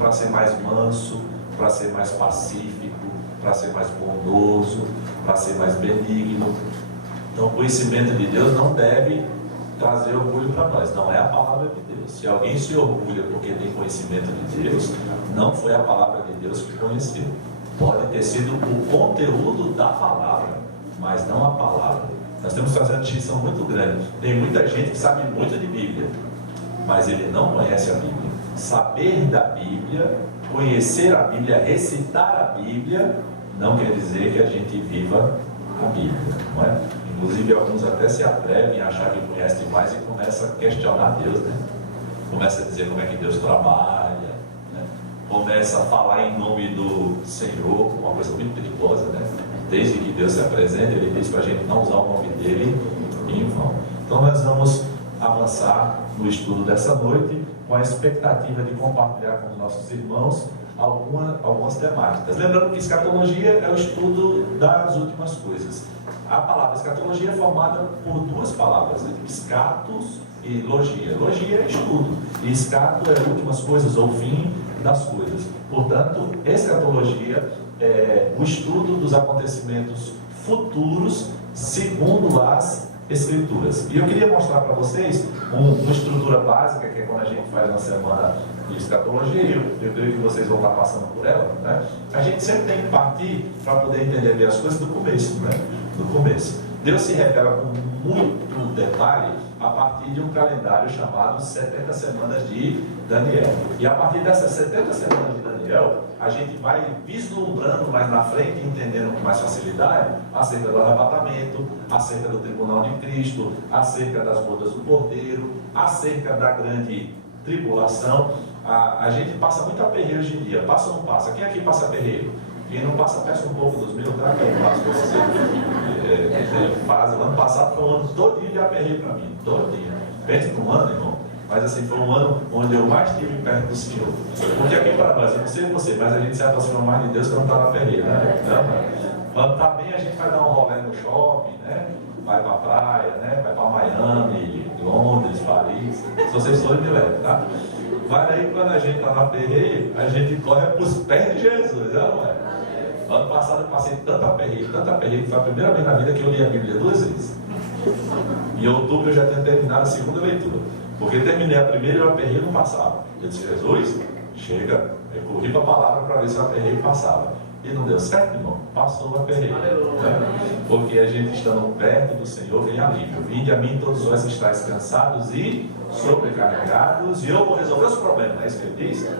para ser mais manso, para ser mais pacífico, para ser mais bondoso, para ser mais benigno. Então, o conhecimento de Deus não deve trazer orgulho para nós, não é a palavra de Deus. Se alguém se orgulha porque tem conhecimento de Deus, não foi a palavra de Deus que conheceu. Pode ter sido o conteúdo da palavra, mas não a palavra. Nós temos que fazer uma distinção muito grande. Tem muita gente que sabe muito de Bíblia, mas ele não conhece a Bíblia. Saber da Bíblia, conhecer a Bíblia, recitar a Bíblia, não quer dizer que a gente viva a Bíblia, não é? Inclusive alguns até se atrevem a achar que conhecem demais e começam a questionar Deus, né? Começa a dizer como é que Deus trabalha, né? Começa a falar em nome do Senhor, uma coisa muito perigosa, né? Desde que Deus se apresenta, Ele diz para a gente não usar o nome dEle em vão. Então nós vamos avançar no estudo dessa noite com a expectativa de compartilhar com os nossos irmãos algumas temáticas. Lembrando que escatologia é o estudo das últimas coisas. A palavra escatologia é formada por duas palavras, escatos e logia. Logia é estudo, e escato é últimas coisas, ou fim das coisas. Portanto, escatologia é o estudo dos acontecimentos futuros segundo as Escrituras. E eu queria mostrar para vocês uma estrutura básica, que é quando a gente faz uma semana de escatologia, eu creio que vocês vão estar passando por ela, né? A gente sempre tem que partir para poder entender bem as coisas do começo, né? Do começo. Deus se revela com muito detalhe a partir de um calendário chamado 70 Semanas de Daniel. E a partir dessas 70 Semanas de Daniel, a gente vai vislumbrando mais na frente, entendendo com mais facilidade, acerca do arrebatamento, acerca do tribunal de Cristo, acerca das bodas do Cordeiro, acerca da grande tribulação. A gente passa muito aperreio hoje em dia. Passa ou não passa? Quem aqui passa aperreio? Quem não passa, peça um pouco dos meus, tá? Que eu passo para você. O ano passado foi um ano todinho de aperreio para mim, todinho. Pensa num ano, irmão, mas assim, foi um ano onde eu mais estive perto do Senhor. Porque aqui para nós, eu não sei você, mas a gente se aproxima mais de Deus quando está na aperreio, né? Então, quando está bem, a gente vai dar um rolê no shopping, né? Vai para a praia, né? Vai para Miami, Londres, Paris. Se vocês forem, me leve, tá? Mas aí, quando a gente está na aperreio, a gente corre para os pés de Jesus, não é? Ano passado eu passei tanta aperreio, que foi a primeira vez na vida que eu li a Bíblia 2 vezes. Em outubro eu já tinha terminado a segunda leitura, porque terminei a primeira e o aperreio não passava. Eu disse, Jesus, chega. Eu corri para a palavra para ver se o aperreio passava. E não deu certo, irmão. Passou o aperreio. Né? Porque a gente estando perto do Senhor vem alívio. Vinde a mim todos vós que estáis cansados e sobrecarregados, e eu vou resolver os problemas. É isso que ele diz?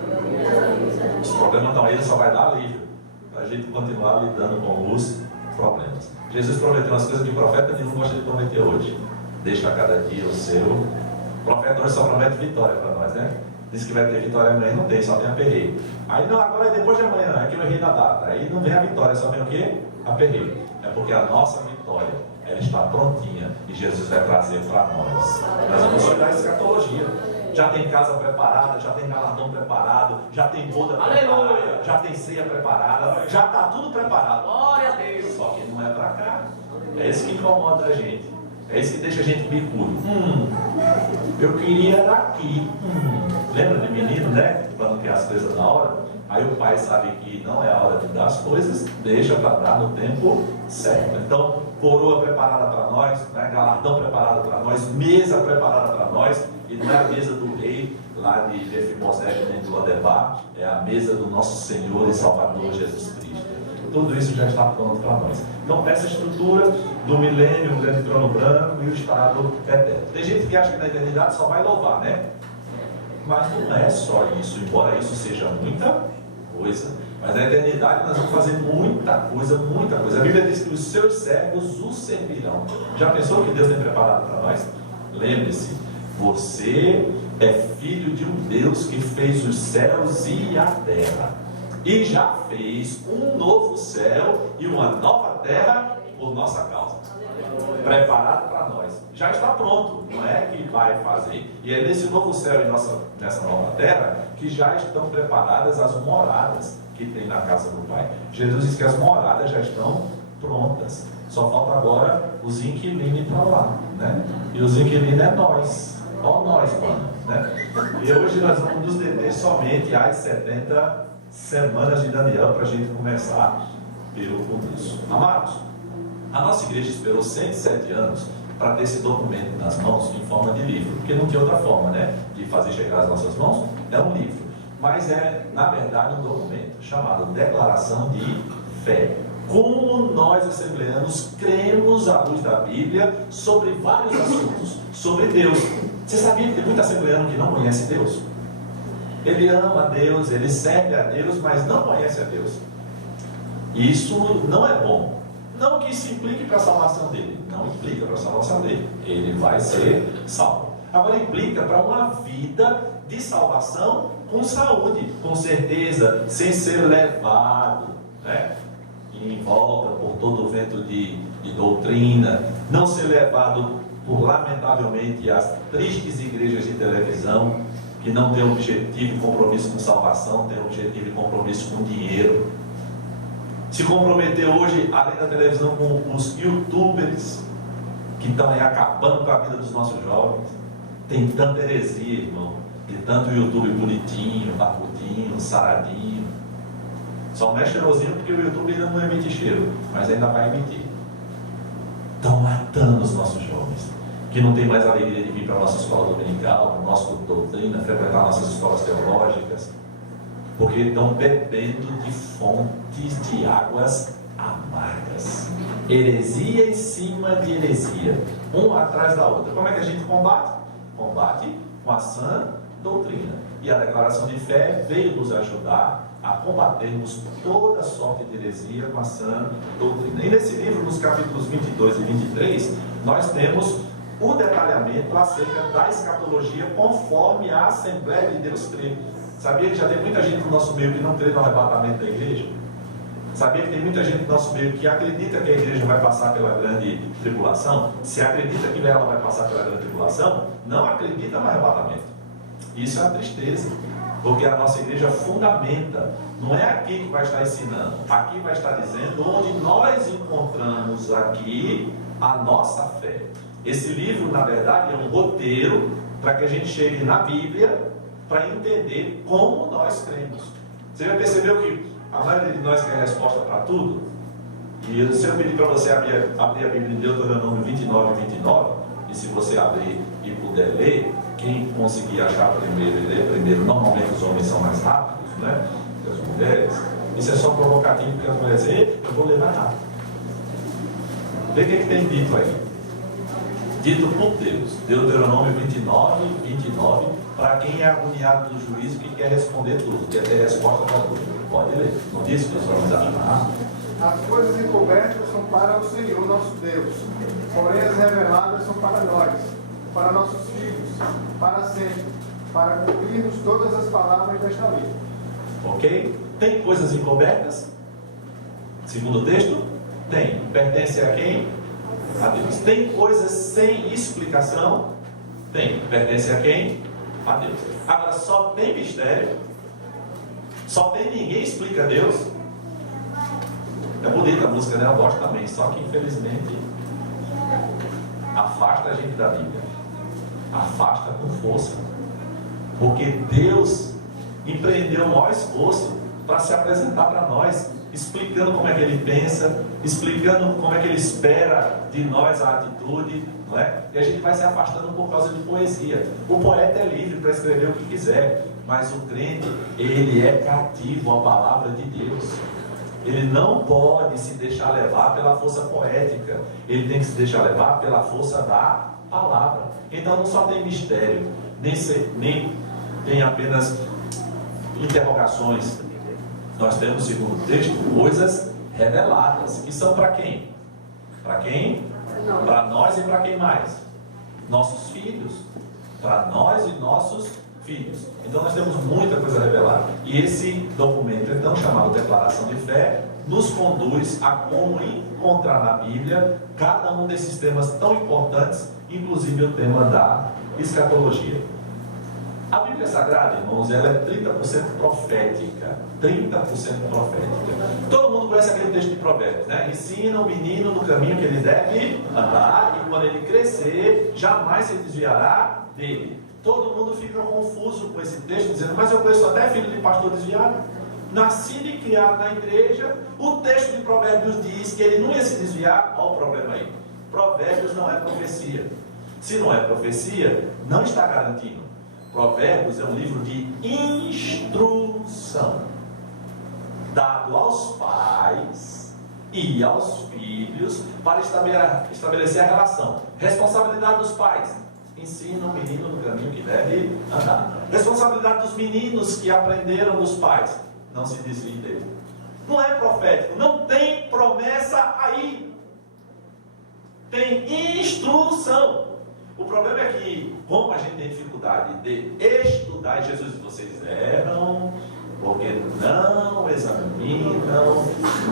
Os problemas estão aí, ele só vai dar alívio. A gente continuar lidando com os problemas. Jesus prometeu umas coisas que o profeta nenhum gosta de prometer hoje. Deixa a cada dia o seu. O profeta hoje só promete vitória para nós, né? Diz que vai ter vitória amanhã, não tem, só tem aperreio. Aí não, agora é depois de amanhã, é que eu errei na data. Aí não vem a vitória, só vem o quê? Aperreio. É porque a nossa vitória, ela está prontinha e Jesus vai trazer para nós. Nós vamos olhar a escatologia. Já tem casa preparada, já tem galardão preparado, já tem boda preparada, já tem ceia preparada, já está tudo preparado. Glória a Deus! Só que não é para cá. É isso que incomoda a gente. É isso que deixa a gente bicudo. Eu queria era aqui. Lembra de menino, né? Quando quer as coisas na hora. Aí o pai sabe que não é a hora de dar as coisas, deixa para dar no tempo certo. Então, coroa preparada para nós, né? Galardão preparado para nós, mesa preparada para nós. E não é a mesa do rei lá de Mefibosete nem de Lodebar, é a mesa do nosso Senhor e Salvador Jesus Cristo. Tudo isso já está pronto para nós. Então, essa estrutura do milênio, o grande trono branco e o estado eterno. Tem gente que acha que na eternidade só vai louvar, né? Mas não é só isso, embora isso seja muita coisa. Mas na eternidade nós vamos fazer muita coisa, muita coisa. A Bíblia diz que os seus servos o servirão. Já pensou o que Deus tem preparado para nós? Lembre-se, você é filho de um Deus que fez os céus e a terra. E já fez um novo céu e uma nova terra por nossa causa. Preparado para nós. Já está pronto, não é que vai fazer. E é nesse novo céu e nessa nova terra que já estão preparadas as moradas que tem na casa do Pai. Jesus diz que as moradas já estão prontas. Só falta agora os inquilinos para lá, né? E os inquilinos é nós. Ó nós, mano. né? E hoje nós vamos nos deter somente às 70 semanas de Daniel para a gente começar pelo começo. Amados, a nossa igreja esperou 107 anos para ter esse documento nas mãos em forma de livro, porque não tinha outra forma, né, de fazer chegar às nossas mãos. É um livro, mas é, na verdade, um documento chamado Declaração de Fé. Como nós, assembleanos, cremos à luz da Bíblia sobre vários assuntos, sobre Deus. Você sabia que tem muito assembleano que não conhece Deus? Ele ama a Deus, ele serve a Deus, mas não conhece a Deus. Isso não é bom. Não que isso implique para a salvação dele. Não implica para a salvação dele. Ele vai ser salvo. Agora implica para uma vida de salvação com saúde, com certeza, sem ser levado, né, em volta por todo o vento de doutrina, não ser levado por, lamentavelmente, as tristes igrejas de televisão que não têm objetivo e compromisso com salvação, têm objetivo e compromisso com dinheiro. Se comprometer hoje, além da televisão, com os youtubers que estão aí acabando com a vida dos nossos jovens. Tem tanta heresia, irmão, de tanto YouTube bonitinho, barbudinho, saradinho. Só não é cheirosinho porque o YouTube ainda não emite cheiro, mas ainda vai emitir. Estão matando os nossos jovens, que não tem mais alegria de vir para a nossa escola dominical, para o nosso curso de doutrina, frequentar nossas escolas teológicas, porque estão bebendo de fontes de águas amargas. Heresia em cima de heresia, uma atrás da outra. Como é que a gente combate? Combate com a sã doutrina. E a declaração de fé veio nos ajudar a combatermos toda sorte de heresia com a sã doutrina. E nesse livro, nos capítulos 22 e 23, nós temos o detalhamento acerca da escatologia conforme a Assembleia de Deus crê. Sabia que já tem muita gente no nosso meio que não crê no arrebatamento da igreja? Sabia que tem muita gente no nosso meio que acredita que a igreja vai passar pela grande tribulação? Se acredita que ela vai passar pela grande tribulação, não acredita no arrebatamento. Isso é uma tristeza, porque a nossa igreja fundamenta. Não é aqui que vai estar ensinando, aqui vai estar dizendo onde nós encontramos aqui a nossa fé. Esse livro, na verdade, é um roteiro para que a gente chegue na Bíblia para entender como nós cremos. Você já percebeu que a maioria de nós quer resposta para tudo? E se eu pedir para você abrir a Bíblia em Deuteronômio 29 e 29, e se você abrir e puder ler, quem conseguir achar primeiro e ler primeiro, normalmente os homens são mais rápidos, né, que as mulheres. Isso é só provocativo, porque as mulheres dizem, eu vou ler mais rápido. Vê o que tem dito aí. Dito por Deus, Deuteronômio 29, 29, para quem é agoniado do juízo, que quer responder tudo, quer ter resposta para tudo. Pode ler. Não diz que os homens acham. As coisas encobertas são para o Senhor nosso Deus, porém as reveladas são para nós, para nossos filhos, para sempre, para cumprirmos todas as palavras desta lei. Ok? Tem coisas encobertas? Segundo o texto? Tem. Pertence a quem? A Deus. Tem coisas sem explicação? Tem. Pertence a quem? A Deus. Agora, só tem mistério? Só tem ninguém explica a Deus? É bonita a música, né? Eu gosto também. Só que, infelizmente, afasta a gente da Bíblia. Afasta com força. Porque Deus empreendeu o maior esforço para se apresentar para nós, explicando como é que Ele pensa, explicando como é que Ele espera de nós a atitude, não é? E a gente vai se afastando por causa de poesia. O poeta é livre para escrever o que quiser, mas o crente, ele é cativo à palavra de Deus. Ele não pode se deixar levar pela força poética, ele tem que se deixar levar pela força da palavra. Então não só tem mistério, nem tem apenas interrogações. Nós temos, segundo o texto, coisas reveladas, que são para quem? Para quem? Para nós e para quem mais? Nossos filhos. Para nós e nossos filhos. Então nós temos muita coisa revelada. E esse documento, então, chamado Declaração de Fé, nos conduz a como encontrar na Bíblia cada um desses temas tão importantes, inclusive o tema da escatologia. A Bíblia Sagrada, irmãos, ela é 30% profética. 30% profética. Todo mundo conhece aquele texto de Provérbios, né? Ensina o menino no caminho que ele deve andar, e quando ele crescer, jamais se desviará dele. Todo mundo fica confuso com esse texto, dizendo, mas eu conheço até filho de pastor desviado, nascido e criado na igreja. O texto de Provérbios diz que ele não ia se desviar. Olha o problema aí. Provérbios não é profecia. Se não é profecia, não está garantindo. Provérbios é um livro de instrução, dado aos pais e aos filhos, para estabelecer a relação. Responsabilidade dos pais: ensina o menino no caminho que deve andar. Responsabilidade dos meninos que aprenderam dos pais: não se desvie dele. Não é profético, não tem promessa aí, tem instrução. O problema é que, como a gente tem dificuldade de estudar, e Jesus diz: vocês erram porque não examinam,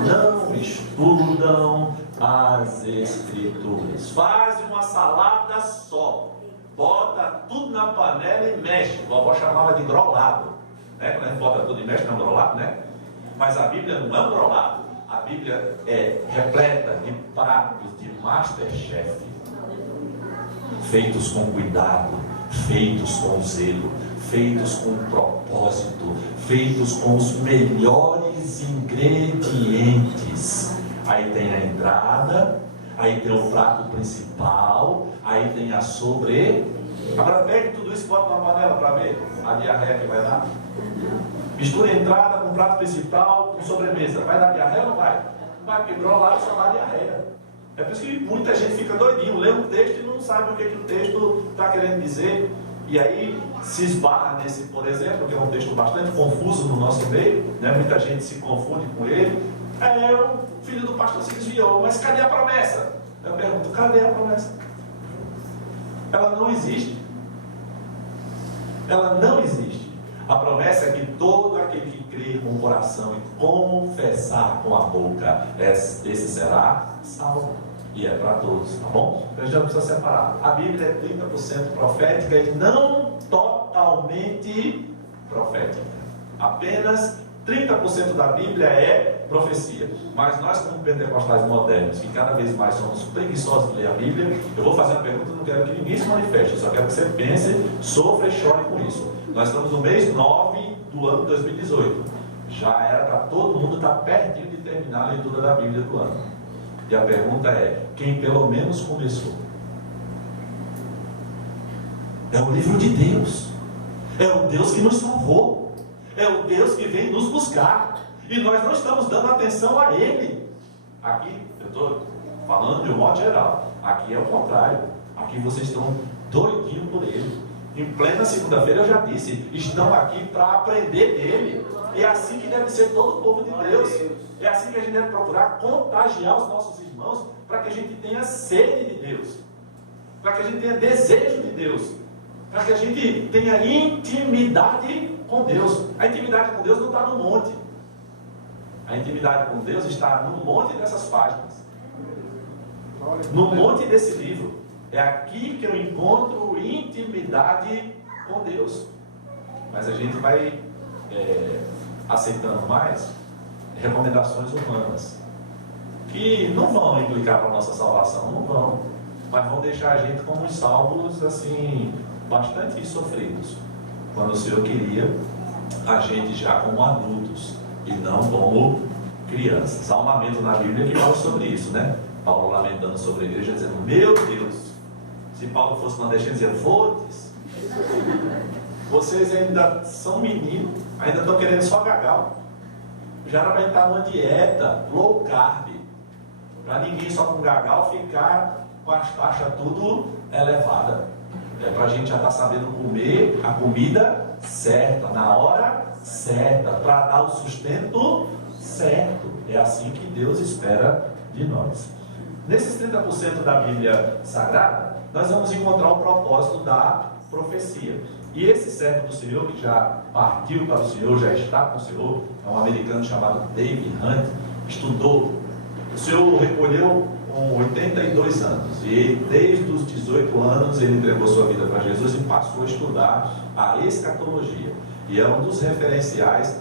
não estudam as Escrituras. Faz uma salada só, bota tudo na panela e mexe. A vovó chamava de grolado, né? Quando a gente bota tudo e mexe, não é um grolado, né? Mas a Bíblia não é um grolado. A Bíblia é repleta de pratos de Masterchef, feitos com cuidado, feitos com zelo, feitos com propósito, feitos com os melhores ingredientes. Aí tem a entrada, aí tem o prato principal, aí tem a sobremesa. Agora pegue tudo isso e bota na panela para ver a diarreia que vai dar. Mistura a entrada com o prato principal, com sobremesa. Vai dar diarreia ou não vai? Não vai, porque grolado só dá diarreia. É por isso que muita gente fica doidinho, lê um texto e não sabe o que o texto está querendo dizer. E aí se esbarra nesse, por exemplo, que é um texto bastante confuso no nosso meio, né? Muita gente se confunde com ele. O filho do pastor se desviou, mas cadê a promessa? Eu pergunto, cadê a promessa? Ela não existe. Ela não existe. A promessa é que todo aquele que crê com o coração e confessar com a boca, esse será salvo. E é para todos, tá bom? Então a gente já precisa separar. A Bíblia é 30% profética e não totalmente profética. Apenas 30% da Bíblia é profecia. Mas nós, como pentecostais modernos, que cada vez mais somos preguiçosos de ler a Bíblia, eu vou fazer uma pergunta, não quero que ninguém se manifeste, eu só quero que você pense, sofra e chore com isso. Nós estamos no mês 9 do ano 2018. Já era para todo mundo estar pertinho de terminar a leitura da Bíblia do ano. E a pergunta é: quem pelo menos começou? É o livro de Deus. É o Deus que nos salvou. É o Deus que vem nos buscar. E nós não estamos dando atenção a Ele. Aqui, eu estou falando de um modo geral. Aqui é o contrário. Aqui vocês estão doidinhos por Ele. Em plena segunda-feira eu já disse, estão aqui para aprender dele. É assim que deve ser todo o povo de Deus. É assim que a gente deve procurar contagiar os nossos irmãos, para que a gente tenha sede de Deus, para que a gente tenha desejo de Deus, para que a gente tenha intimidade com Deus. A intimidade com Deus não está no monte. A intimidade com Deus está no monte dessas páginas, no monte desse livro. É aqui que eu encontro intimidade com Deus. Mas a gente vai aceitando mais recomendações humanas, que não vão implicar para a nossa salvação, não vão, mas vão deixar a gente como uns salvos assim, bastante sofridos, quando o Senhor queria a gente já como adultos e não como crianças. Há um lamento na Bíblia que fala sobre isso, né? Paulo lamentando sobre a igreja, dizendo: meu Deus, se Paulo fosse nordestino, dizia: votes, vocês ainda são meninos, ainda estão querendo só gagal. Já era para estar numa dieta low carb, para ninguém só com gagal ficar com as taxas tudo elevada. É para a gente já estar sabendo comer a comida certa, na hora certa, para dar o sustento certo. É assim que Deus espera de nós. Nesses 30% da Bíblia Sagrada, nós vamos encontrar o propósito da profecia. E esse servo do Senhor, que já partiu para o Senhor, já está com o Senhor, é um americano chamado David Hunt, estudou. O Senhor recolheu com 82 anos, e desde os 18 anos ele entregou sua vida para Jesus e passou a estudar a escatologia. E é um dos referenciais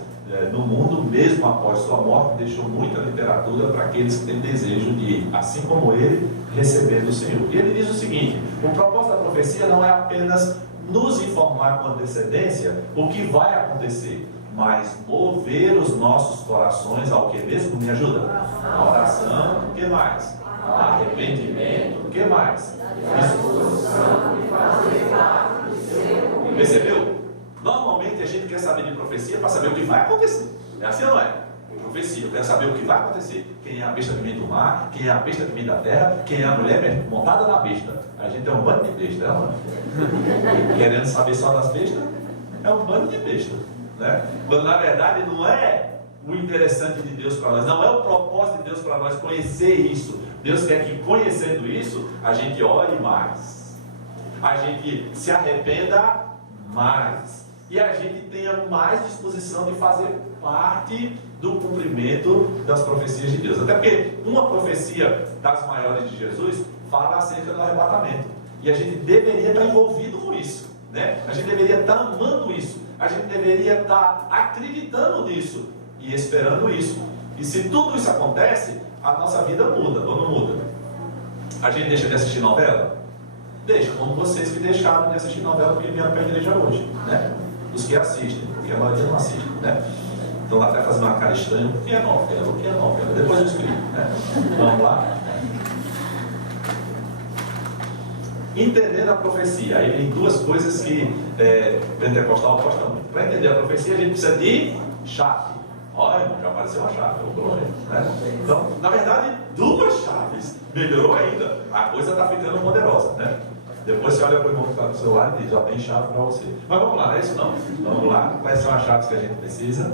no mundo, mesmo após sua morte, deixou muita literatura para aqueles que têm desejo de, assim como ele, receber do Senhor. E ele diz o seguinte: o propósito da profecia não é apenas nos informar com antecedência o que vai acontecer, mas mover os nossos corações ao que mesmo? Me ajuda? A oração, o que mais? Arrependimento, o que mais? Percebeu? Normalmente a gente quer saber de profecia para saber o que vai acontecer. É assim ou não é? Profecia, eu quero saber o que vai acontecer. Quem é a besta que vem do mar, quem é a besta que vem da terra, quem é a mulher montada na besta. A gente é um bando de besta, é uma... Querendo saber só das bestas, é um bando de besta, né? Quando na verdade não é o interessante de Deus para nós, não é o propósito de Deus para nós conhecer isso. Deus quer que, conhecendo isso, a gente ore mais, a gente se arrependa mais e a gente tenha mais disposição de fazer parte do cumprimento das profecias de Deus. Até porque uma profecia das maiores de Jesus fala acerca do arrebatamento, e a gente deveria estar envolvido com isso, né? A gente deveria estar amando isso, a gente deveria estar acreditando nisso e esperando isso. E se tudo isso acontece, a nossa vida muda ou não muda? A gente deixa de assistir novela? Deixa, como vocês que deixaram de assistir novela porque vieram para a igreja hoje, né? Os que assistem, porque a maioria não assiste, né? Então até fazendo uma cara estranha, o que é novela? O que é novela? Depois eu explico, né? Vamos lá? Entendendo a profecia. Aí vem duas coisas que pentecostal gosta muito. Para entender a profecia, a gente precisa de chave. Olha, já apareceu uma chave, né? Então, na verdade, duas chaves. Melhorou ainda. A coisa está ficando poderosa, né? Depois você olha para o irmão que está no celular e diz, já tem chave para você. Mas vamos lá, não é isso não? Vamos lá, quais são as chaves que a gente precisa?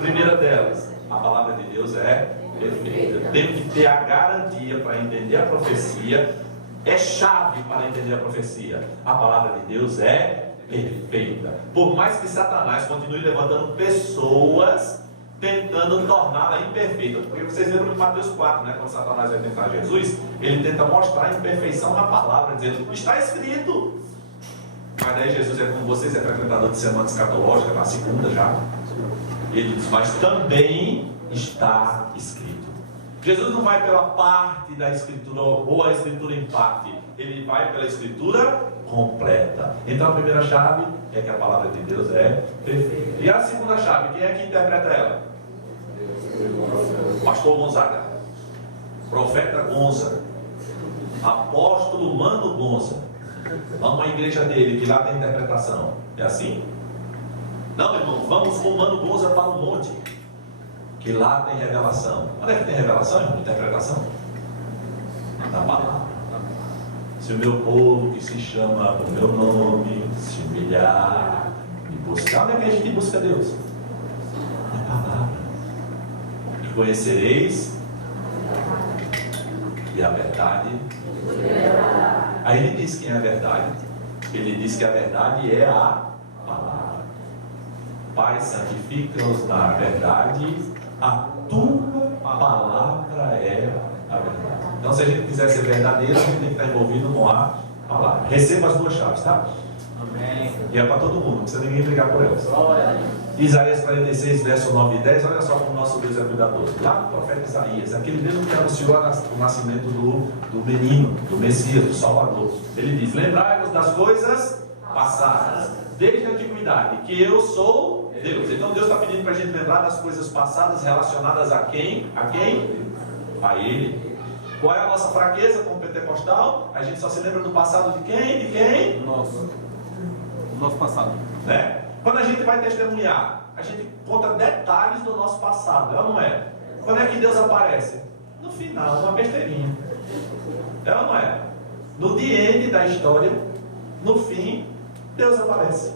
Primeira delas, a palavra de Deus é perfeita. Tem que ter a garantia para entender a profecia. É chave para entender a profecia. A palavra de Deus é perfeita. Por mais que Satanás continue levantando pessoas tentando torná-la imperfeita. Porque vocês lembram de Mateus 4, né? Quando Satanás vai tentar Jesus, ele tenta mostrar a imperfeição na palavra, dizendo, está escrito. Mas daí Jesus é como vocês, é frequentador de semana escatológica, na segunda já. Ele diz, mas também está escrito. Jesus não vai pela parte da escritura ou a escritura em parte, ele vai pela escritura completa. Então a primeira chave é que a palavra de Deus é perfeita. E a segunda chave, quem é que interpreta ela? Pastor Gonzaga, profeta Gonza, apóstolo Mano Gonza. Vamos à igreja dele, que lá tem interpretação. É assim? Não, irmão, vamos com o Mano Gonza para o monte, que lá tem revelação. Onde é que tem revelação, irmão? Interpretação? Na palavra. Se o meu povo, que se chama o meu nome, se humilhar e buscar, onde é que a gente busca Deus? Na palavra. E conhecereis, e a verdade. Aí ele diz quem é a verdade. Ele diz que a verdade é a palavra. Pai, santifica-os na verdade, a tua palavra é a verdade. Então, se a gente quiser ser verdadeiro, a gente tem que estar envolvido com a palavra. Receba as duas chaves, tá? Amém. E é para todo mundo, não precisa ninguém brigar por elas. Isaías 46, verso 9 e 10, olha só como nosso Deus é cuidadoso. Lá no profeta Isaías, aquele mesmo que anunciou o nascimento do menino, do Messias, do Salvador. Ele diz, lembrai-vos das coisas passadas, desde a antiguidade, que eu sou Deus. Então Deus está pedindo para a gente lembrar das coisas passadas relacionadas a quem? A quem? A Ele. Qual é a nossa fraqueza como pentecostal? A gente só se lembra do passado de quem? De quem? Nosso passado, né? Quando a gente vai testemunhar, a gente conta detalhes do nosso passado, é ou não é? Quando é que Deus aparece? No final, uma besteirinha, é ou não é? No the end da história, no fim, Deus aparece.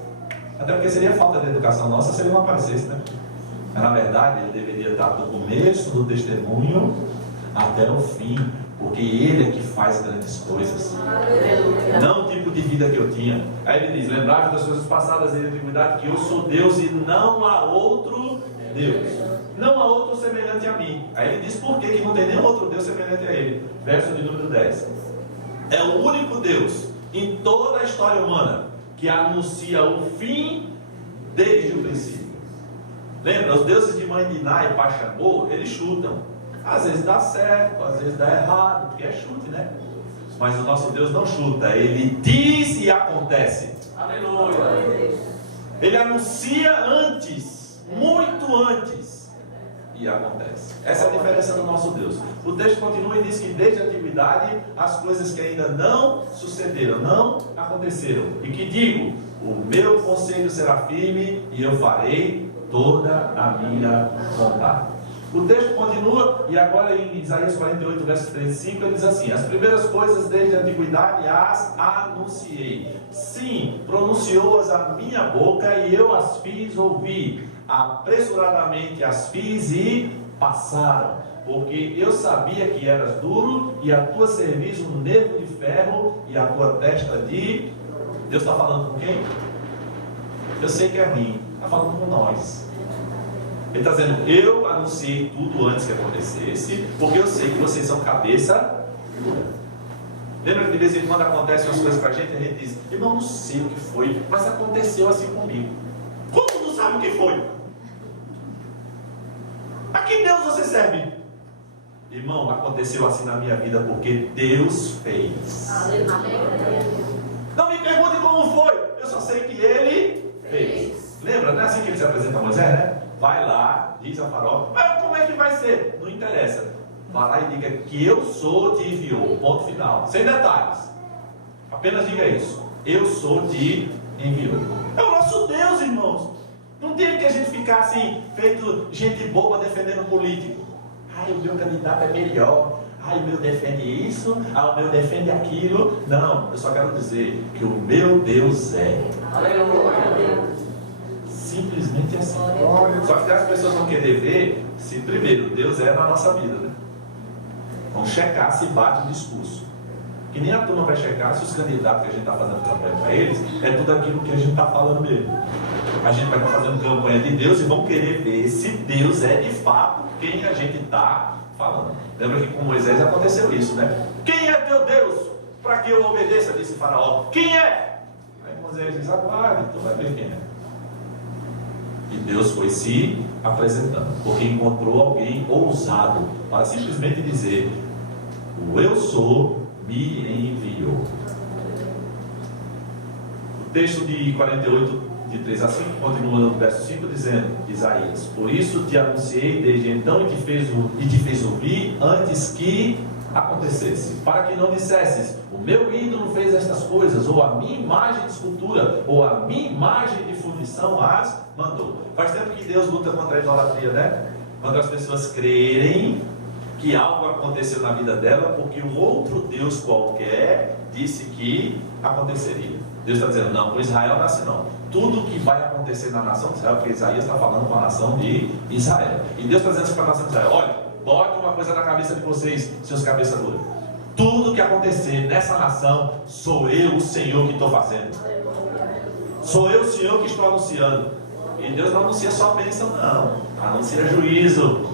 Até porque seria falta de educação nossa se ele não aparecesse, né? Mas na verdade ele deveria estar do começo do testemunho até o fim, porque ele é que faz grandes coisas. Não o tipo de vida que eu tinha. Aí ele diz, lembrai-vos das coisas passadas e antiguidade, que eu sou Deus e não há outro Deus, não há outro semelhante a mim. Aí ele diz por que não tem nenhum outro Deus semelhante a ele. Verso de número 10. É o único Deus em toda a história humana que anuncia o fim desde o princípio. Lembra, os deuses de Mãe Diná e Paxangô, eles chutam. Às vezes dá certo, às vezes dá errado, porque é chute, né? Mas o nosso Deus não chuta, ele diz e acontece. Aleluia. Ele anuncia antes, muito antes, e acontece. Essa é a diferença do nosso Deus. O texto continua e diz que desde a antiguidade as coisas que ainda não sucederam, não aconteceram. E que digo, o meu conselho será firme e eu farei toda a minha vontade. O texto continua e agora em Isaías 48, versos 3 e 5, ele diz assim: as primeiras coisas desde a antiguidade as anunciei. Sim, pronunciou-as a minha boca e eu as fiz ouvir. Apressuradamente as fiz e passaram. Porque eu sabia que eras duro e a tua cerviz um nervo de ferro e a tua testa de... Deus está falando com quem? Eu sei que é ruim. Está falando com nós. Ele está dizendo, eu anunciei tudo antes que acontecesse, porque eu sei que vocês são cabeça dura. Lembra que de vez em quando acontecem umas coisas para a gente diz, irmão, não sei o que foi, mas aconteceu assim comigo. Como não sabe o que foi? A que Deus você serve? Irmão, aconteceu assim na minha vida porque Deus fez. Não me pergunte como foi, eu só sei que Ele fez. Lembra, não é assim que Ele se apresenta a Moisés, né? Vai lá, diz a Faraó, mas como é que vai ser? Não interessa. Vai lá e diga que eu sou te enviou. Ponto final. Sem detalhes. Apenas diga isso. Eu sou te enviou. É o nosso Deus, irmãos. Não tem que a gente ficar assim, feito gente boba defendendo político. Ai, o meu candidato é melhor. Ai, o meu defende isso. Ah, o meu defende aquilo. Não, eu só quero dizer que o meu Deus é. Aleluia. Simplesmente assim. Só que as pessoas vão querer ver se primeiro Deus é na nossa vida, né? Vão checar se bate o discurso. Que nem a turma vai checar se os candidatos que a gente está fazendo campanha para eles é tudo aquilo que a gente está falando mesmo. A gente vai estar fazendo campanha de Deus e vão querer ver se Deus é de fato quem a gente está falando. Lembra que com Moisés aconteceu isso, né? Quem é teu Deus? Para que eu obedeça? Disse Faraó. Quem é? Aí Moisés diz, aguarde, tu vai ver quem é. E Deus foi se apresentando, porque encontrou alguém ousado para simplesmente dizer, o eu sou me enviou. O texto de 48, de 3 a 5, continua no verso 5, dizendo, Isaías, por isso te anunciei desde então e te fez ouvir antes que acontecesse, para que não dissesses, o meu ídolo fez estas coisas, ou a minha imagem de escultura, ou a minha imagem de fundição as mandou. Faz tempo que Deus luta contra a idolatria, né? Quando as pessoas crerem que algo aconteceu na vida dela, porque um outro Deus qualquer disse que aconteceria. Deus está dizendo, não, com Israel não é assim não. Tudo que vai acontecer na nação de Israel, porque Isaías está falando com a nação de Israel. E Deus está dizendo assim para a nação de Israel, olha, bote uma coisa na cabeça de vocês, seus cabeças duras. Tudo que acontecer nessa nação, sou eu o Senhor que estou fazendo. Sou eu o Senhor que estou anunciando. E Deus não anuncia só bênção, não. Anuncia juízo.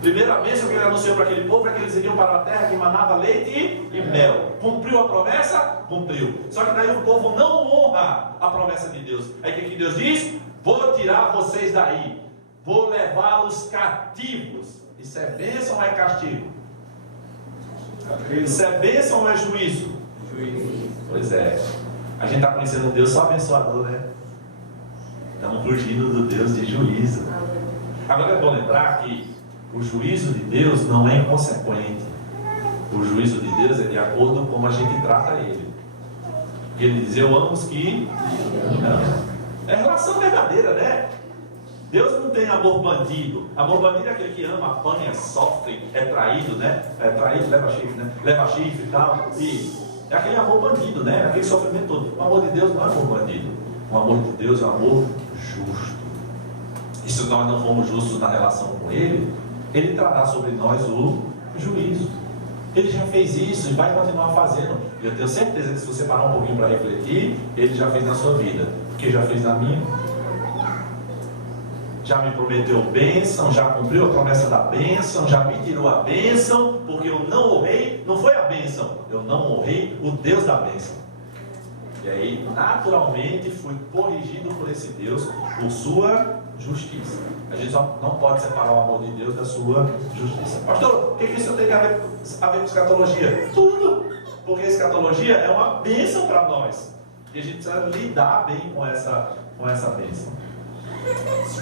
Primeira bênção que Ele anunciou para aquele povo é que eles iriam para uma terra que manava leite e mel. Cumpriu a promessa? Cumpriu. Só que daí o povo não honra a promessa de Deus. Aí o que Deus diz? Vou tirar vocês daí. Vou levá-los cativos. Isso é bênção ou é castigo? Isso é bênção ou é juízo? Juízo. Pois é. A gente está conhecendo um Deus só abençoador, né? Estamos fugindo do Deus de juízo. Agora é bom lembrar que o juízo de Deus não é inconsequente. O juízo de Deus é de acordo com como a gente trata Ele. Ele diz, eu amo os que não. É relação verdadeira, né? Deus não tem amor bandido. Amor bandido é aquele que ama, apanha, sofre, é traído, né? É traído, leva chifre, né? Leva chifre e tal. E é aquele amor bandido, né? Aquele sofrimento todo. O amor de Deus não é amor bandido. O amor de Deus é um amor justo. E se nós não formos justos na relação com Ele, Ele trará sobre nós o juízo. Ele já fez isso e vai continuar fazendo. E eu tenho certeza que se você parar um pouquinho para refletir, Ele já fez na sua vida. Porque já fez na minha. Já me prometeu bênção, já cumpriu a promessa da bênção, já me tirou a bênção, porque eu não honrei, não foi a bênção, eu não honrei o Deus da bênção. E aí, naturalmente, fui corrigido por esse Deus, por sua justiça. A gente só não pode separar o amor de Deus da sua justiça. Pastor, o que isso tem a ver com escatologia? Tudo! Porque a escatologia é uma bênção para nós. E a gente precisa lidar bem com essa bênção.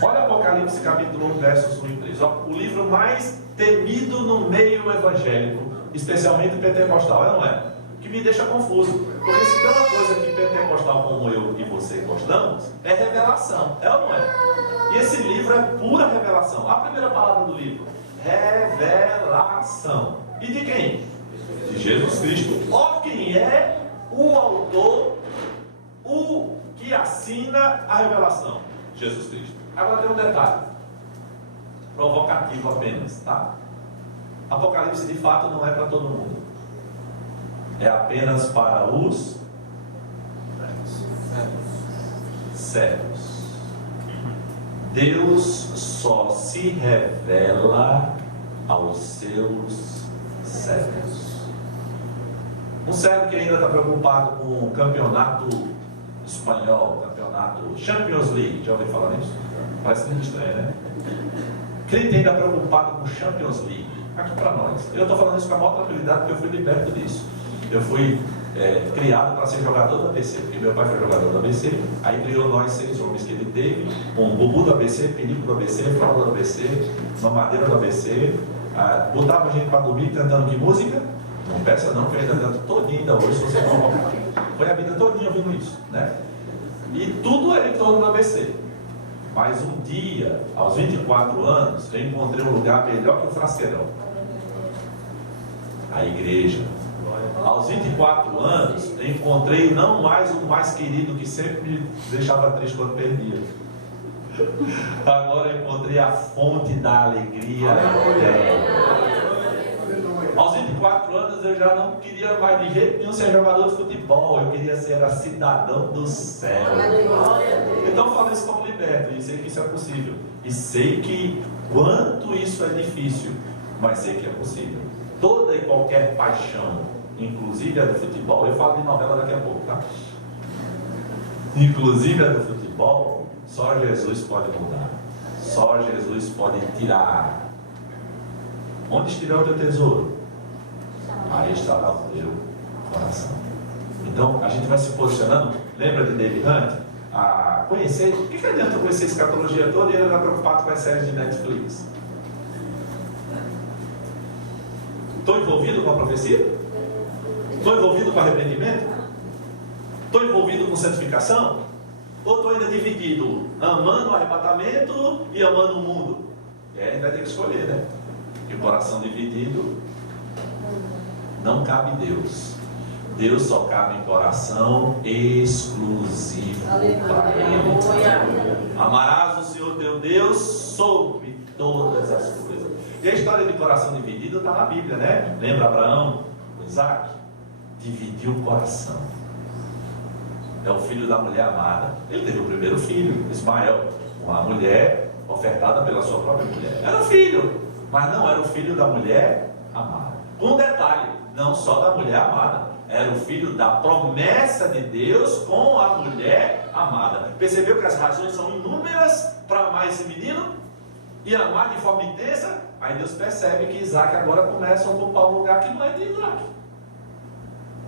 Olha Apocalipse capítulo 1, versos 1 e 3. O livro mais temido no meio evangélico, especialmente pentecostal, é ou não é? Que me deixa confuso. Porque se tem uma coisa que pentecostal como eu e você gostamos, é revelação, é ou não é? E esse livro é pura revelação. A primeira palavra do livro, revelação. E de quem? De Jesus Cristo. Ó quem é o autor, o que assina a revelação. Jesus Cristo. Agora tem um detalhe, provocativo apenas, tá? Apocalipse de fato não é para todo mundo, é apenas para os servos. Deus só se revela aos seus servos. Um servo que ainda está preocupado com o campeonato espanhol, campeonato Champions League, já ouviu falar nisso? Parece muito estranho, né? Crente ainda preocupado com Champions League, aqui para nós. Eu estou falando isso com a maior tranquilidade porque eu fui liberto disso. Eu fui criado para ser jogador da ABC, porque meu pai foi jogador da ABC, aí criou nós 6 homens que ele teve, um bubu do ABC, perigo do ABC, fralda do ABC, mamadeira do ABC, botava a gente para dormir cantando que música? Não peça não, que eu ainda canto todinho ainda hoje, se você provocar. Foi a vida todinha ouvindo isso, né? E tudo era em torno do ABC. Mas um dia, aos 24 anos, eu encontrei um lugar melhor que o Frasqueirão. A igreja. Aos 24 anos, eu encontrei não mais o mais querido que sempre me deixava triste quando perdia. Agora eu encontrei a fonte da alegria eterna. Aos 24 anos eu já não queria mais de jeito nenhum ser jogador de futebol, eu queria ser cidadão do céu. Então eu falo isso como liberto, e sei que isso é possível. E sei que quanto isso é difícil, mas sei que é possível. Toda e qualquer paixão, inclusive a do futebol, eu falo de novela daqui a pouco, tá? Inclusive a do futebol, só Jesus pode mudar. Só Jesus pode tirar. Onde estiver o teu tesouro, aí estará o teu coração. Então a gente vai se posicionando. Lembra de David Hunt? Conhecer. O que adianta eu conhecer a escatologia toda e ele está preocupado com as séries de Netflix? Estou envolvido com a profecia? Estou envolvido com arrependimento? Estou envolvido com santificação? Ou estou ainda dividido, amando o arrebatamento e amando o mundo? E aí a gente vai ter que escolher, né? Porque o coração dividido não cabe Deus. Deus só cabe em coração exclusivo para Ele. Amarás o Senhor teu Deus sobre todas as coisas. E a história de coração dividido está na Bíblia, né? Lembra Abraão, Isaac? Dividiu o coração. É o filho da mulher amada. Ele teve o primeiro filho, Ismael, uma mulher ofertada pela sua própria mulher. Era o filho, mas não era o filho da mulher amada. Com um detalhe, não só da mulher amada, era o filho da promessa de Deus com a mulher amada. Percebeu que as razões são inúmeras para amar esse menino e amar de forma intensa? Aí Deus percebe que Isaac agora começa a ocupar um lugar que não é de Isaac.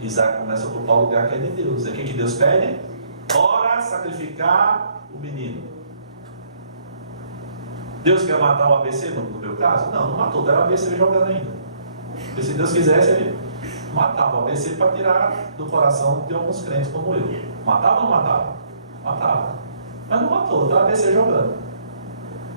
Isaac começa a ocupar o lugar que é de Deus. E o que Deus pede? Ora, sacrificar o menino. Deus quer matar o ABC no meu caso? Não matou, era o ABC jogando ainda. Porque se Deus quisesse, ele matava o ABC para tirar do coração de alguns crentes como eu. Matava ou não matava? Matava. Mas não matou, estava o ABC jogando.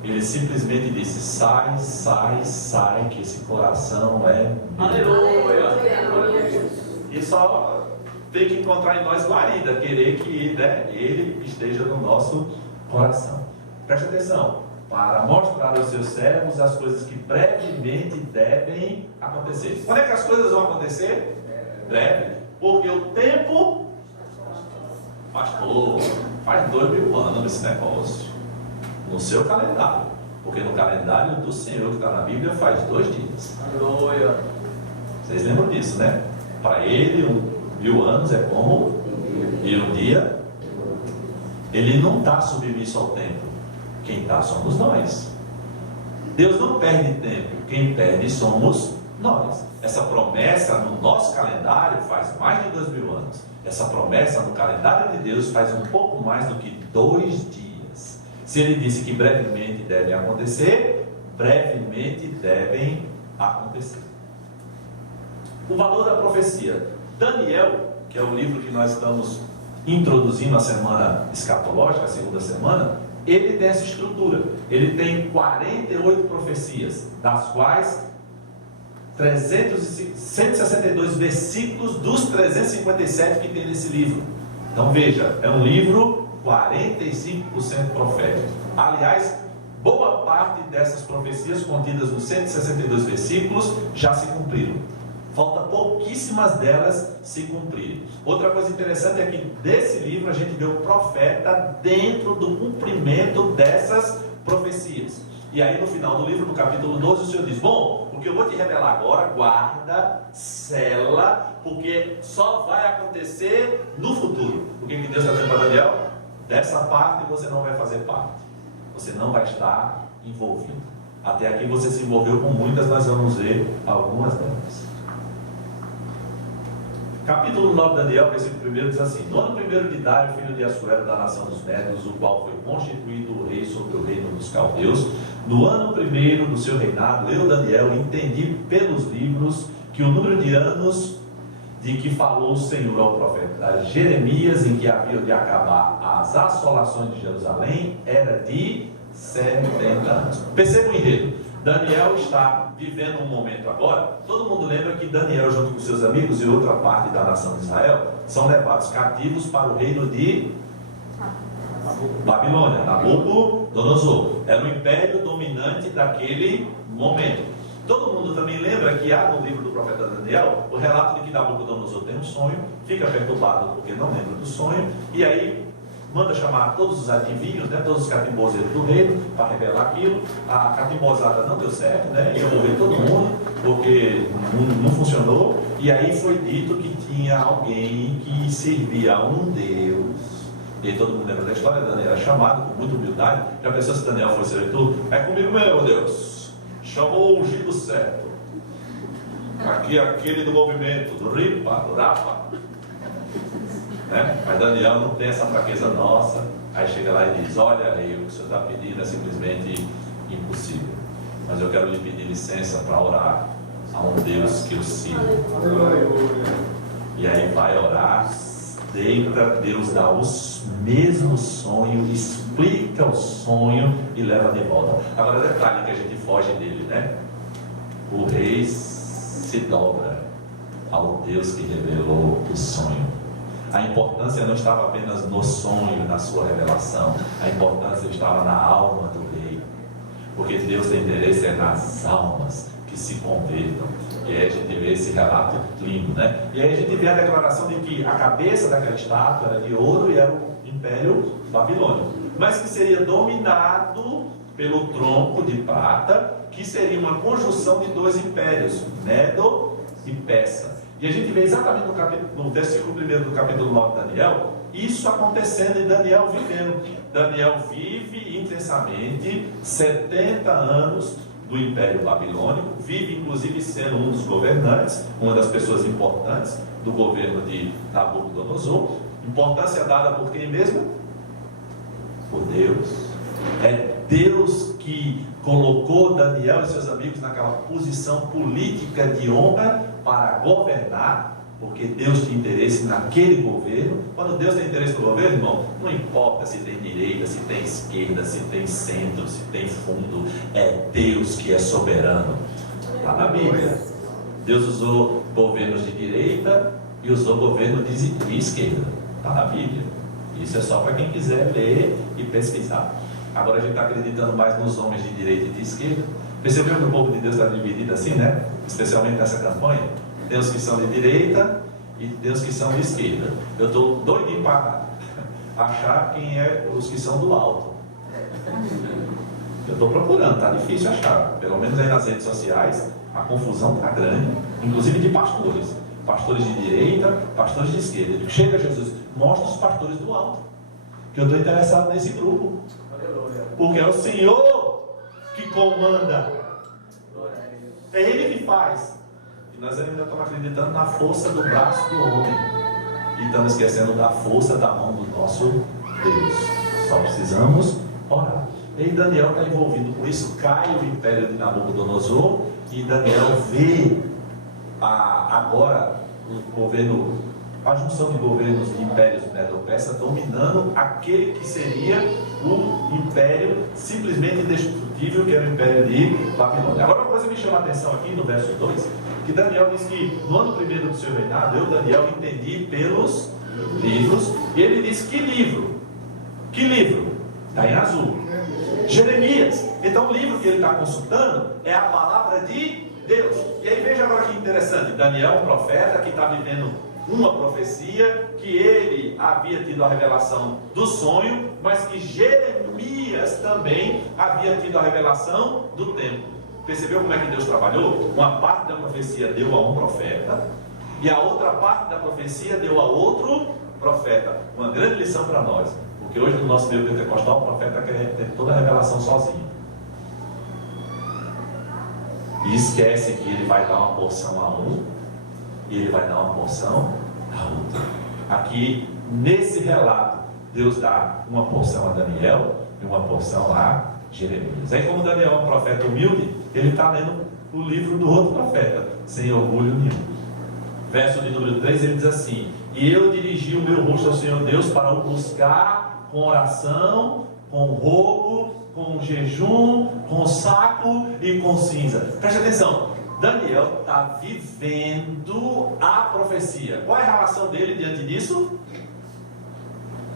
Ele simplesmente disse: sai, sai, sai, que esse coração é meu. Aleluia. E só tem que encontrar em nós guarida, querer que Ele esteja no nosso coração. Preste atenção, para mostrar aos seus servos as coisas que brevemente devem acontecer. Quando é que as coisas vão acontecer? Breve. Porque o tempo, pastor, faz 2000 anos esse negócio. No seu calendário. Porque no calendário do Senhor que está na Bíblia faz 2 dias. Aleluia. Vocês lembram disso, né? Para ele, 1000 anos é como e um dia. Ele não está submisso ao tempo. Quem está somos nós. Deus não perde tempo. Quem perde somos nós. Essa promessa no nosso calendário faz mais de 2000 anos. Essa promessa no calendário de Deus faz um pouco mais do que 2 dias. Se ele disse que brevemente devem acontecer, brevemente devem acontecer. O valor da profecia. Daniel, que é o livro que nós estamos introduzindo a semana escatológica, a segunda semana, ele tem essa estrutura. Ele tem 48 profecias, das quais 162 versículos dos 357 que tem nesse livro. Então veja, é um livro 45% profético. Aliás, boa parte dessas profecias contidas nos 162 versículos já se cumpriram. Falta pouquíssimas delas se cumprirem. Outra coisa interessante é que desse livro a gente vê o profeta dentro do cumprimento dessas profecias. E aí no final do livro, no capítulo 12, o Senhor diz: bom, o que eu vou te revelar agora, guarda, sela, porque só vai acontecer no futuro. O que Deus está dizendo para Daniel? Dessa parte você não vai fazer parte. Você não vai estar envolvido. Até aqui você se envolveu com muitas, nós vamos ver algumas delas. Capítulo 9 de Daniel, versículo 1 diz assim: no ano 1º de Dário, filho de Assuero, da nação dos Médios, o qual foi constituído o rei sobre o reino dos caldeus, no ano 1º do seu reinado, eu, Daniel, entendi pelos livros que o número de anos de que falou o Senhor ao profeta Jeremias, em que havia de acabar as assolações de Jerusalém, era de 70 anos. Perceba o enredo. Daniel está vivendo um momento agora. Todo mundo lembra que Daniel, junto com seus amigos e outra parte da nação de Israel, são levados cativos para o reino de Babilônia, Nabucodonosor. Era o império dominante daquele momento. Todo mundo também lembra que há no livro do profeta Daniel o relato de que Nabucodonosor tem um sonho, fica perturbado porque não lembra do sonho, e aí manda chamar todos os adivinhos, né, todos os catimboseiros do reino, para revelar aquilo. A catimbosada não deu certo, né, ia morrer todo mundo, porque não funcionou. E aí foi dito que tinha alguém que servia a um Deus. E aí todo mundo lembra da história. Daniel era chamado com muita humildade. Já pensou se Daniel fosse eleitor? É comigo mesmo, Deus. Chamou o ungido certo. Aqui é aquele do movimento, do Ripa, do Rapa. Né? Mas Daniel não tem essa fraqueza nossa. Aí chega lá e diz: olha, aí, o que o senhor está pedindo é simplesmente impossível, mas eu quero lhe pedir licença para orar a um Deus que eu sirvo. E aí vai orar, deita, Deus dá os mesmos sonhos, explica o sonho e leva de volta. Agora detalhe que a gente foge dele, né? O rei se dobra ao Deus que revelou o sonho. A importância não estava apenas no sonho, na sua revelação. A importância estava na alma do rei. Porque Deus tem interesse nas almas que se convertam. E aí a gente vê esse relato lindo, né? E aí a gente vê a declaração de que a cabeça daquela estátua era de ouro e era o Império Babilônico. Mas que seria dominado pelo tronco de prata, que seria uma conjunção de dois impérios, Medo e Persa. E a gente vê exatamente no versículo 1 do capítulo 9 de Daniel, isso acontecendo e Daniel vivendo. Daniel vive intensamente 70 anos do Império Babilônico, vive inclusive sendo um dos governantes, uma das pessoas importantes do governo de Nabucodonosor. Importância dada por quem mesmo? Por Deus. É Deus que colocou Daniel e seus amigos naquela posição política de honra para governar, porque Deus tem interesse naquele governo. Quando Deus tem interesse no governo, irmão, não importa se tem direita, se tem esquerda, se tem centro, se tem fundo, é Deus que é soberano. Está na Bíblia. Deus usou governos de direita e usou governo de esquerda. Está na Bíblia. Isso é só para quem quiser ler e pesquisar. Agora a gente está acreditando mais nos homens de direita e de esquerda. Percebeu que o povo de Deus está dividido assim, né? Especialmente nessa campanha. Tem os que são de direita e tem os que são de esquerda. Eu estou doidinho para achar quem é os que são do alto. Eu estou procurando, está difícil achar. Pelo menos aí nas redes sociais a confusão está grande, inclusive de pastores. Pastores de direita, pastores de esquerda. Chega Jesus, mostra os pastores do alto, que eu estou interessado nesse grupo. Porque é o Senhor que comanda. É Ele que faz. nós ainda estamos acreditando na força do braço do homem. E estamos esquecendo da força da mão do nosso Deus. Só precisamos orar. E Daniel está envolvido com isso. Cai o império de Nabucodonosor. E Daniel vê agora o governo, a junção de governos de impérios medo-persa dominando aquele que seria o império simplesmente indestrutível, que era o império de Babilônia. Agora, uma coisa que me chama a atenção aqui no verso 2, que Daniel diz que no ano primeiro do seu reinado, eu, Daniel, entendi pelos livros. E ele diz: que livro? Que livro? Está em azul. Jeremias. Então o livro que ele está consultando é a palavra de Deus. E aí veja agora que interessante. Daniel, um profeta que está vivendo uma profecia, que ele havia tido a revelação do sonho, mas que Jeremias também havia tido a revelação do tempo. Percebeu como é que Deus trabalhou? Uma parte da profecia deu a um profeta, e a outra parte da profecia deu a outro profeta. Uma grande lição para nós, porque hoje no nosso meio pentecostal o profeta quer ter toda a revelação sozinho, e esquece que ele vai dar uma porção a um e ele vai dar uma porção a outro. Aqui nesse relato, Deus dá uma porção a Daniel e uma porção a Jeremias. Aí, como Daniel é um profeta humilde, ele está lendo o livro do outro profeta, sem orgulho nenhum. Verso de número 3, ele diz assim: e eu dirigi o meu rosto ao Senhor Deus para o buscar com oração, com rogo, com jejum, com saco e com cinza. Preste atenção, Daniel está vivendo a profecia. Qual é a relação dele diante disso?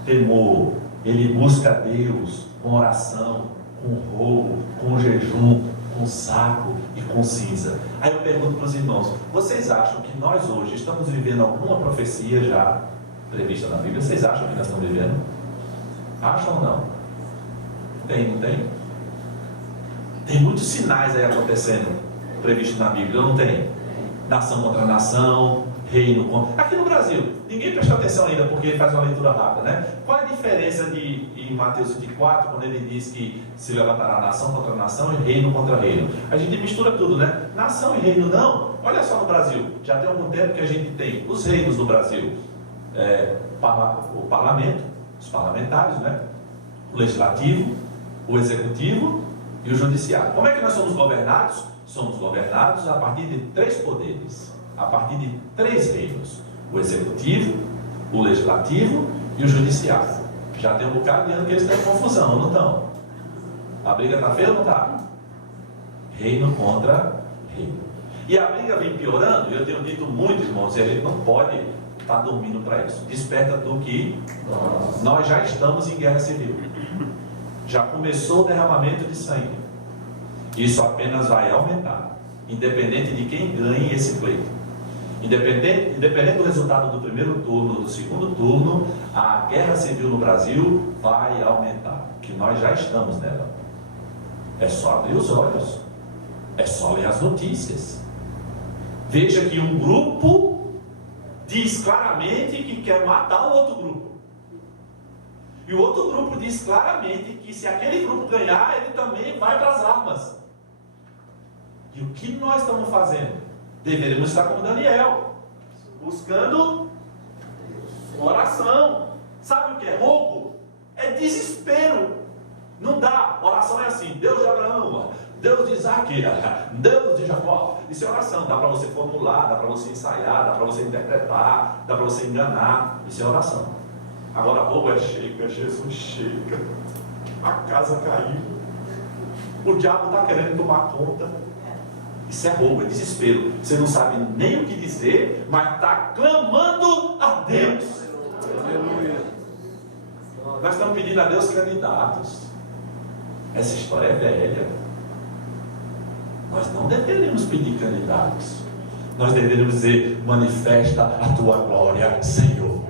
Temor. Ele busca Deus com oração, com rogo, com jejum, com saco e com cinza. Aí eu pergunto para os irmãos: vocês acham que nós hoje estamos vivendo alguma profecia já prevista na Bíblia? Vocês acham que nós estamos vivendo? Acham ou não? Tem, não tem? Tem muitos sinais aí acontecendo, previsto na Bíblia, não tem? Nação contra nação, reino contra... Aqui no Brasil, ninguém presta atenção ainda, porque ele faz uma leitura rápida, né? Qual a diferença em Mateus 24, quando ele diz que se levantará nação contra nação e reino contra reino? A gente mistura tudo, né? Nação e reino não. Olha só no Brasil, já tem algum tempo que a gente tem os reinos no Brasil. O parlamento, os parlamentares, né? O legislativo, o executivo e o judiciário. Como é que nós somos governados? Somos governados a partir de 3 poderes, a partir de 3 reinos: o executivo, o legislativo e o judiciário. Já tem um bocado de ano que eles têm confusão, não estão? A briga está feia ou não está? Reino contra reino. E a briga vem piorando. Eu tenho dito muito, irmãos, e a gente não pode estar dormindo para isso. Desperta do que nós já estamos em guerra civil. Já começou o derramamento de sangue. Isso apenas vai aumentar, independente de quem ganhe esse pleito. Independente do resultado do primeiro turno, do segundo turno, a guerra civil no Brasil vai aumentar, que nós já estamos nela. É só abrir os olhos, é só ler as notícias. Veja que um grupo diz claramente que quer matar o outro grupo. E o outro grupo diz claramente que se aquele grupo ganhar, ele também vai para as armas. E o que nós estamos fazendo? Deveremos estar como Daniel, buscando oração. Sabe o que é rogo? É desespero. Não dá. Oração é assim: Deus de Abraão, Deus de Isaac, Deus de Jacó. Isso é oração. Dá para você formular, dá para você ensaiar, dá para você interpretar, dá para você enganar. Isso é oração. Agora rogo é chega, Jesus chega, a casa caiu, o diabo está querendo tomar conta. Isso é roubo, é desespero. Você não sabe nem o que dizer, mas está clamando a Deus. Aleluia. Nós estamos pedindo a Deus candidatos. Essa história é velha. Nós não deveríamos pedir candidatos. Nós deveríamos dizer: manifesta a tua glória, Senhor.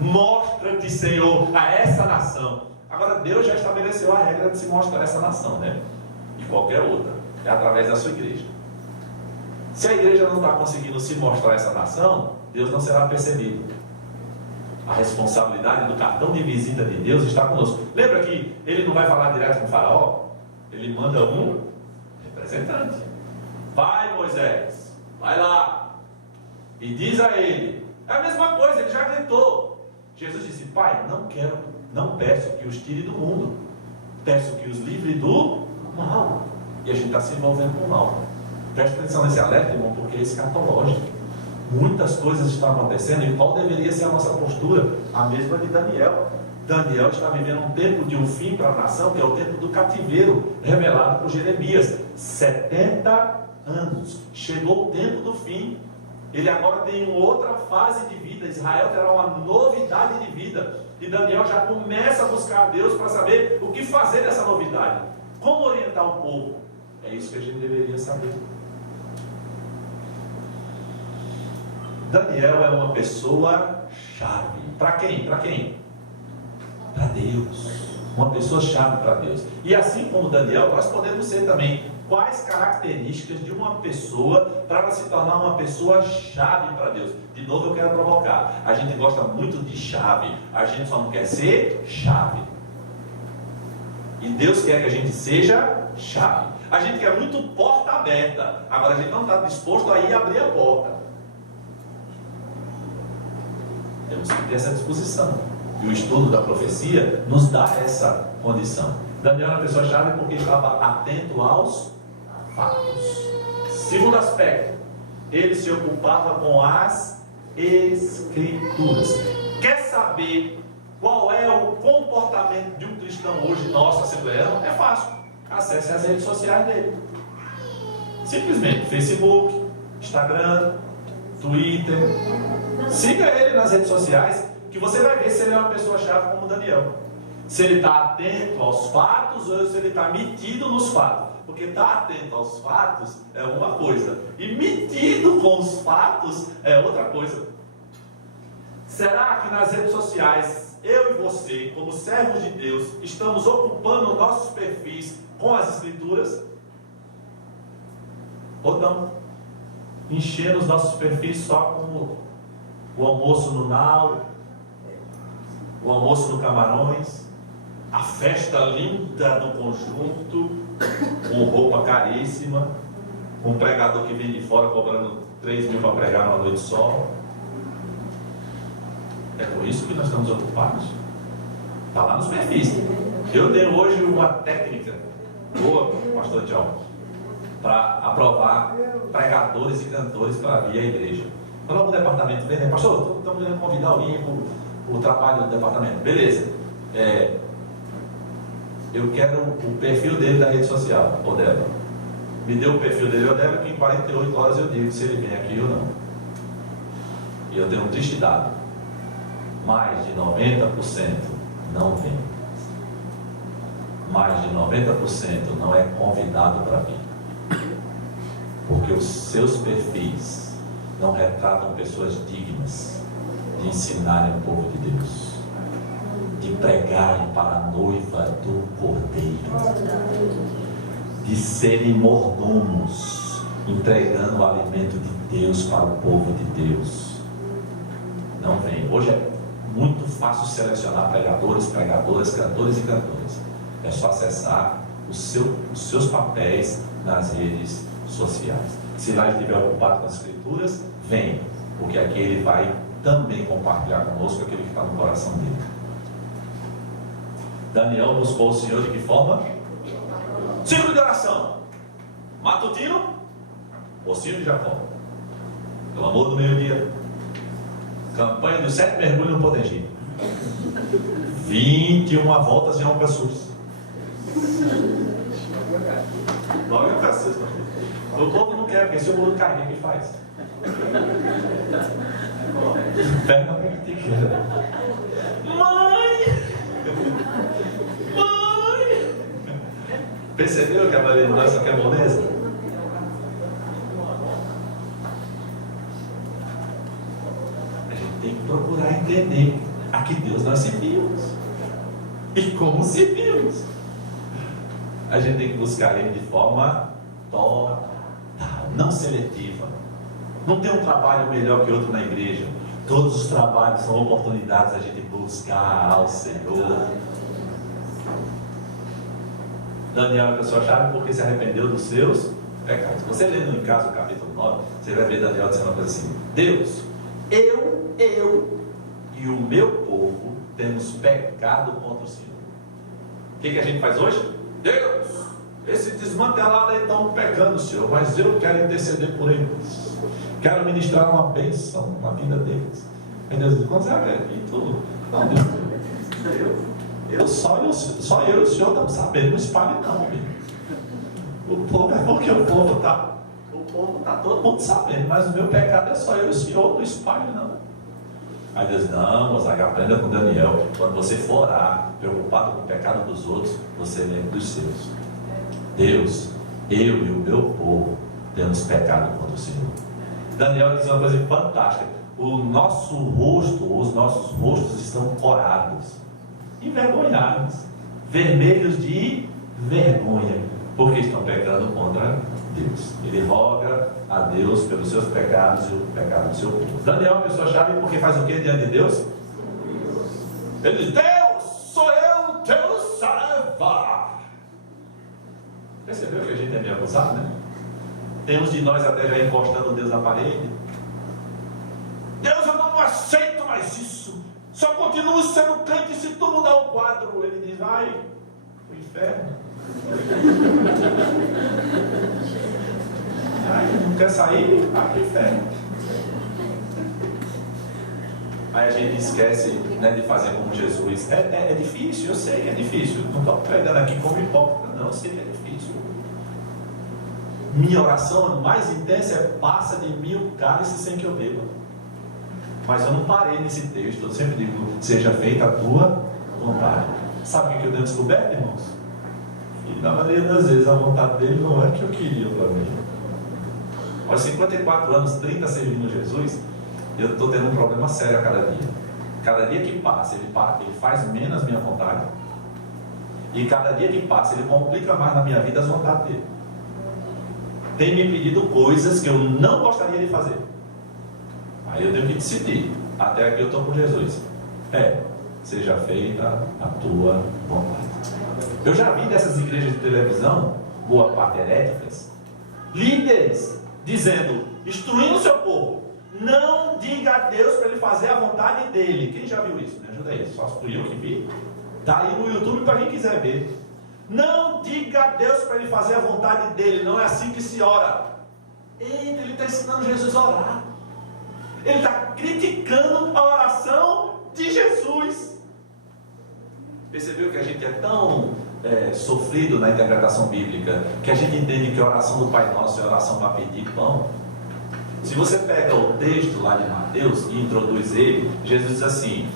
Mostra-te, Senhor, a essa nação. Agora Deus já estabeleceu a regra de se mostrar a essa nação, né? E qualquer outra, é através da sua igreja. Se a igreja não está conseguindo se mostrar a essa nação, Deus não será percebido. A responsabilidade do cartão de visita de Deus está conosco. Lembra que ele não vai falar direto com o faraó? Ele manda um representante. vai Moisés, vai lá, e diz a ele, é a mesma coisa, ele já gritou. Jesus disse, Pai, não peço que os tire do mundo, peço que os livre do mal. E a gente está se envolvendo com o mal. Preste atenção nesse alerta, irmão, porque é escatológico. Muitas coisas estão acontecendo, e qual deveria ser a nossa postura? A mesma de Daniel. Daniel está vivendo um tempo de um fim para a nação, que é o tempo do cativeiro, revelado por Jeremias. 70 anos. Chegou o tempo do fim. Ele agora tem uma outra fase de vida. Israel terá uma novidade de vida. E Daniel já começa a buscar a Deus para saber o que fazer nessa novidade. Como orientar o povo? É isso que a gente deveria saber. Daniel é uma pessoa chave. Para quem? Para quem? Para Deus. Uma pessoa chave para Deus. E assim como Daniel, nós podemos ser também. Quais características de uma pessoa para ela se tornar uma pessoa chave para Deus? De novo eu quero provocar. A gente gosta muito de chave. A gente só não quer ser chave. E Deus quer que a gente seja chave. A gente quer muito porta aberta. Agora a gente não está disposto a ir abrir a porta. Temos que ter essa disposição. E o estudo da profecia nos dá essa condição. Daniel era uma pessoa chave porque estava atento aos fatos. Segundo aspecto, ele se ocupava com as Escrituras. Quer saber qual é o comportamento de um cristão hoje nosso assembleano? É fácil. Acesse as redes sociais dele. Simplesmente Facebook, Instagram, Twitter. Siga ele nas redes sociais, que você vai ver se ele é uma pessoa chave como Daniel. Se ele está atento aos fatos ou se ele está metido nos fatos. Porque estar atento aos fatos é uma coisa, e metido com os fatos é outra coisa. Será que nas redes sociais, eu e você, como servos de Deus, estamos ocupando nossos perfis com as Escrituras? Ou não? Enchendo os nossos perfis só com o almoço no Nau, o almoço no Camarões, a festa linda no conjunto, com roupa caríssima, com um pregador que vem de fora cobrando 3 mil para pregar numa noite só. É por isso que nós estamos ocupados. Está lá nos perfis. Eu tenho hoje uma técnica boa, pastor Tchau, para aprovar pregadores e cantores para vir à igreja. Quando algum departamento vem, né? Pastor, estamos querendo convidar alguém para o trabalho do departamento. Beleza. Eu quero o perfil dele da rede social, ou dela. Me deu o perfil dele, ou dela, que em 48 horas eu digo se ele vem aqui ou não. E eu tenho um triste dado. Mais de 90% não vem. Mais de 90% não é convidado para vir. Porque os seus perfis não retratam pessoas dignas de ensinarem o povo de Deus, de pregarem para a noiva do Cordeiro, de serem mordomos, entregando o alimento de Deus para o povo de Deus. Não vem. Hoje é muito fácil selecionar pregadores, pregadoras, cantores e cantoras. É só acessar os seus papéis nas redes sociais. Se lá ele estiver ocupado com as Escrituras, vem, porque aqui ele vai também compartilhar conosco aquilo que está no coração dele. Daniel buscou o Senhor de que forma? Ciclo de oração matutino, Pocinho de Jacó, clamor do meio-dia, campanha dos 7 mergulhos no Potengi, 21 voltas em Alcaçuz. Logo em Alcaçuz, o povo não quer, porque esse é o bolo de carne que faz. Pega uma pequena. Mãe! Percebeu que a lembrança que é moleza? A gente tem que procurar entender a que Deus nós servimos e como servimos. A gente tem que buscar Ele de forma total, não seletiva. Não tem um trabalho melhor que outro na igreja. Todos os trabalhos são oportunidades a gente buscar ao Senhor. Daniel é uma pessoa chave porque se arrependeu dos seus pecados. Você lendo em casa o capítulo 9, você vai ver Daniel dizendo uma coisa assim: Deus, eu e o meu povo temos pecado contra o Senhor. O que a gente faz hoje? Deus, esse desmantelado aí estão pecando, Senhor, mas eu quero interceder por eles. Quero ministrar uma bênção na vida deles. Aí Deus diz: quando você vai ver? E tudo. Não, Deus, só eu e o Senhor estamos sabendo, não espalhe não, filho. O povo é porque o povo está todo mundo sabendo, mas o meu pecado é só eu e o Senhor, não espalhe não. Aí Deus: não, Mozaga, aprenda com Daniel. Quando você for orar, preocupado com o pecado dos outros, você lembra dos seus. Deus, eu e o meu povo temos pecado contra o Senhor. Daniel diz uma coisa fantástica: os nossos rostos estão corados, envergonhados, vermelhos de vergonha, porque estão pecando contra Deus. Ele roga a Deus pelos seus pecados e o pecado do seu povo. Daniel é uma pessoa-chave porque faz o que diante de Deus? Ele diz: Deus, sou eu, teu servo. Percebeu que a gente é meio abusado, né? Tem uns de nós até já encostando Deus na parede. Deus, eu não aceito mais isso. Só continuo sendo crente se tu mudar o quadro. Ele diz: vai pro inferno. Não quer sair? Vai pro inferno. Aí a gente esquece, né, de fazer como Jesus. É difícil, eu sei que é difícil. Não estou pregando aqui como hipócrita, não, eu sei que é difícil. Minha oração mais intensa é: passa de mim o cálice sem que eu beba. Mas eu não parei nesse texto, eu sempre digo: seja feita a tua vontade. Sabe o que eu tenho descoberto, irmãos? E na maioria das vezes a vontade dele não é que eu queria para mim. Aos 54 anos, 30 servindo Jesus, eu estou tendo um problema sério a cada dia. Cada dia que passa, ele faz menos minha vontade. E cada dia que passa, ele complica mais na minha vida as vontades dele. Tem me pedido coisas que eu não gostaria de fazer. Aí eu tenho que decidir. Até aqui eu estou com Jesus. Seja feita a tua vontade. Eu já vi dessas igrejas de televisão, boa parte heréticas, líderes dizendo, instruindo o seu povo: não diga a Deus para ele fazer a vontade dele. Quem já viu isso? Me ajuda aí. Só fui eu que vi. Está aí no YouTube para quem quiser ver. Não diga a Deus para ele fazer a vontade dele. Não é assim que se ora. Eita, ele está ensinando Jesus a orar. Ele está criticando a oração de Jesus. Percebeu que a gente é tão sofrido na interpretação bíblica, que a gente entende que a oração do Pai Nosso é oração para pedir pão? Se você pega o texto lá de Mateus e introduz ele, Jesus diz assim: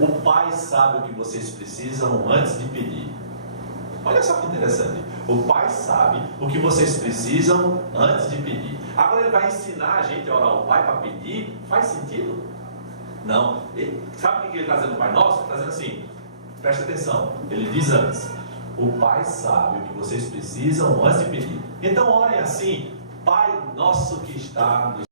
o Pai sabe o que vocês precisam antes de pedir. Olha só que interessante. O Pai sabe o que vocês precisam antes de pedir. Agora ele vai ensinar a gente a orar ao Pai para pedir? Faz sentido? Não. Sabe o que ele está dizendo no Pai Nosso? Ele está dizendo assim: presta atenção. Ele diz antes: o Pai sabe o que vocês precisam antes de pedir. Então orem assim: Pai nosso que está nos